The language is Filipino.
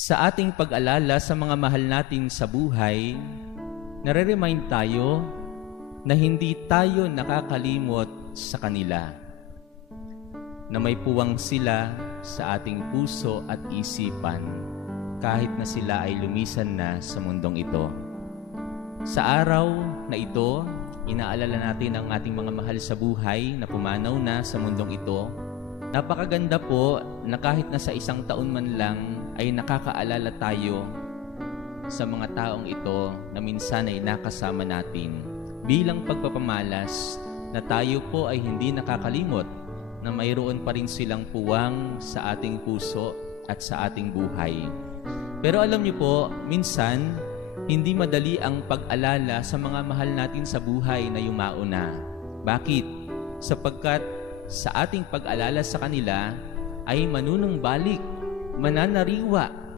Sa ating pag-alala sa mga mahal natin sa buhay, nare-remind tayo na hindi tayo nakakalimot sa kanila, na may puwang sila sa ating puso at isipan kahit na sila ay lumisan na sa mundong ito. Sa araw na ito, inaalala natin ang ating mga mahal sa buhay na pumanaw na sa mundong ito. Napakaganda po na kahit na sa isang taon man lang ay nakakaalala tayo sa mga taong ito na minsan ay nakasama natin bilang pagpapamalas na tayo po ay hindi nakakalimot na mayroon pa rin silang puwang sa ating puso at sa ating buhay. Pero alam niyo po, minsan hindi madali ang pag-alala sa mga mahal natin sa buhay na yumauna. Bakit? Sapagkat sa ating pag-alala sa kanila ay manunumbalik, mananariwa